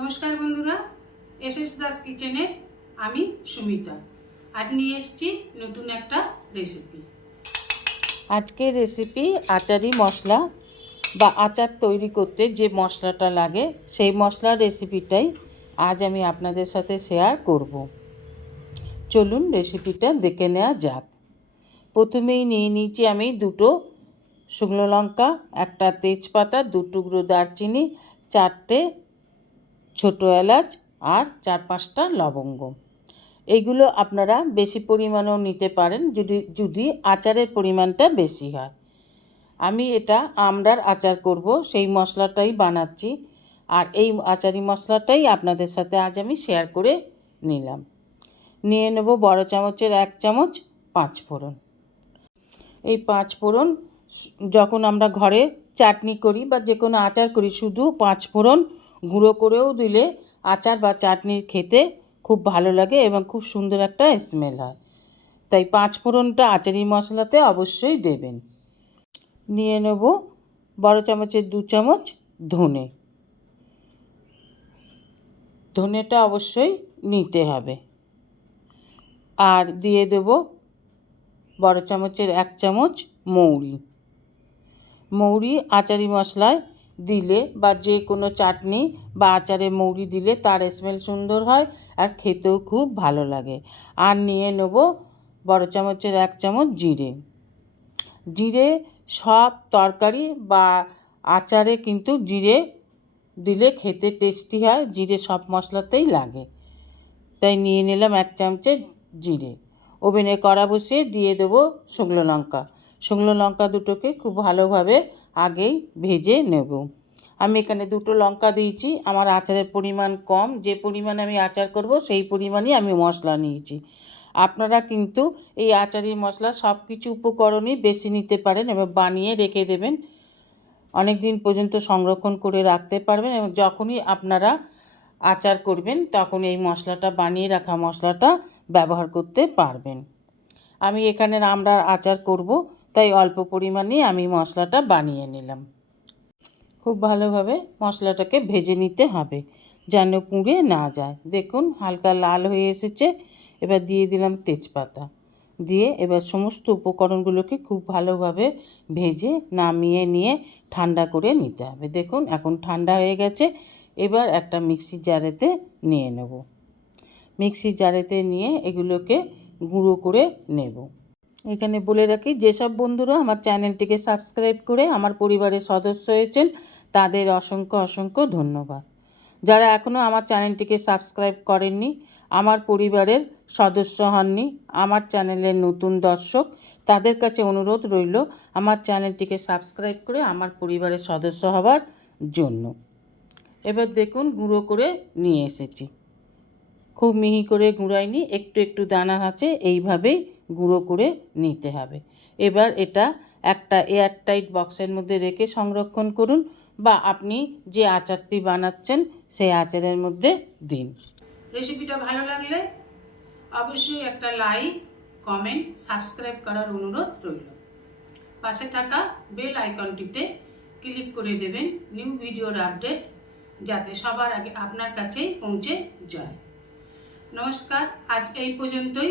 নমস্কার বন্ধুরা S S Das কিচেনে আমি সুমিতা। আজ নিয়ে এসেছি নতুন একটা রেসিপি আজকের রেসিপি আচারি মশলা বা আচার তৈরি করতে যে মশলাটা লাগে, সেই মশলার রেসিপিটাই আজ আমি আপনাদের সাথে শেয়ার করব। চলুন রেসিপিটা দেখে নেওয়া যাক। প্রথমেই নিয়ে নিয়েছি আমি দুটো শুকনো লঙ্কা, একটা তেজপাতা, দু টুকরো দারচিনি, চারটে ছোটো এলাচ আর চার পাঁচটা লবঙ্গ। এইগুলো আপনারা বেশি পরিমাণেও নিতে পারেন যদি যদি আচারের পরিমাণটা বেশি হয়। আমি এটা আমড়ার আচার করব, সেই মশলাটাই বানাচ্ছি আর এই আচারি মশলাটাই আপনাদের সাথে আজ আমি শেয়ার করে নিলাম। নিয়ে নেব বড় চামচের এক চামচ পাঁচ ফোড়ন। এই পাঁচ ফোড়ন যখন আমরা ঘরে চাটনি করি বা যে কোনো আচার করি, শুধু পাঁচ ফোড়ন গুঁড়ো করেও দিলে আচার বা চাটনির খেতে খুব ভালো লাগে এবং খুব সুন্দর একটা স্মেল হয়। তাই পাঁচ ফোড়নটা আচারি মশলাতে অবশ্যই দেবেন। নিয়ে নেব বড় চামচের দু চামচ ধনে। ধনেটা অবশ্যই নিতে হবে। আর দিয়ে দেব বড় চামচের এক চামচ মৌরি। মৌরি আচারি মশলায় দিলে বা যে কোনো চাটনি বা আচারে মৌরি দিলে তার স্মেল সুন্দর হয় আর খেতেও খুব ভালো লাগে। আর নিয়ে নেব বড় চামচের এক চামচ জিরে। জিরে সব তরকারি বা আচারে কিন্তু জিরে দিলে খেতে টেস্টি হয়, জিরে সব মশলাতেই লাগে। তাই নিয়ে নিলাম এক চামচে জিরে। ওভেনে কড়া বসিয়ে দিয়ে দেবো শুকনো লঙ্কা। শুকনো লঙ্কা দুটোকে খুব ভালোভাবে আগেই ভেজে নেব। আমি এখানে দুটো লঙ্কা দিয়েছি। আমার আচারের পরিমাণ কম। যে পরিমাণে আমি আচার করব, সেই পরিমাণই আমি মশলা নিয়েছি। আপনারা কিন্তু এই আচারি মশলা সব কিছু উপকরণই বেশি নিতে পারেন এবং বানিয়ে রেখে দেবেন। অনেক দিন পর্যন্ত সংরক্ষণ করে রাখতে পারবেন এবং যখনই আপনারা আচার করবেন, তখন এই মশলাটা বানিয়ে রাখা মশলাটা ব্যবহার করতে পারবেন। আমি এখানে আমড়ার আচার করব। তাই অল্প পরিমাণে আমি মশলাটা বানিয়ে নিলাম। খুব ভালোভাবে মশলাটাকে ভেজে নিতে হবে যেন পুড়ে না যায়। দেখুন, হালকা লাল হয়ে এসেছে। এবার দিয়ে দিলাম তেজপাতা। দিয়ে এবার সমস্ত উপকরণগুলোকে খুব ভালোভাবে ভেজে নামিয়ে নিয়ে ঠান্ডা করে নিতে হবে। দেখুন, এখন ঠান্ডা হয়ে গেছে। এবার একটা মিক্সি জারেতে নিয়ে নেব। মিক্সি জারেতে নিয়ে এগুলোকে গুঁড়ো করে নেব। এখানে বলে রাখি, যেসব বন্ধুরা আমার চ্যানেলটিকে সাবস্ক্রাইব করে আমার পরিবারের সদস্য হয়েছেন, তাদের অসংখ্য অসংখ্য ধন্যবাদ। যারা এখনও আমার চ্যানেলটিকে সাবস্ক্রাইব করেননি, আমার পরিবারের সদস্য হননি, আমার চ্যানেলের নতুন দর্শক, তাদের কাছে অনুরোধ রইল আমার চ্যানেলটিকে সাবস্ক্রাইব করে আমার পরিবারের সদস্য হওয়ার জন্য। এবার দেখুন, গুঁড়ো করে নিয়ে এসেছি। খুব মিহি করে গুঁড়াইনি, একটু একটু দানা আছে, এইভাবেই গুঁড়ো করে নিতে হবে। এবার এটা একটা এয়ারটাইট বক্সের মধ্যে রেখে সংরক্ষণ করুন বা আপনি যে আচারটি বানাচ্ছেন সেই আচারের মধ্যে দিন। রেসিপিটা ভালো লাগলে অবশ্যই একটা লাইক কমেন্ট সাবস্ক্রাইব করার অনুরোধ রইল। পাশে থাকা বেল আইকনটিতে ক্লিক করে দেবেন নিউ ভিডিওর আপডেট যাতে সবার আগে আপনার কাছেই পৌঁছে যায়। নমস্কার, আজ এই পর্যন্তই।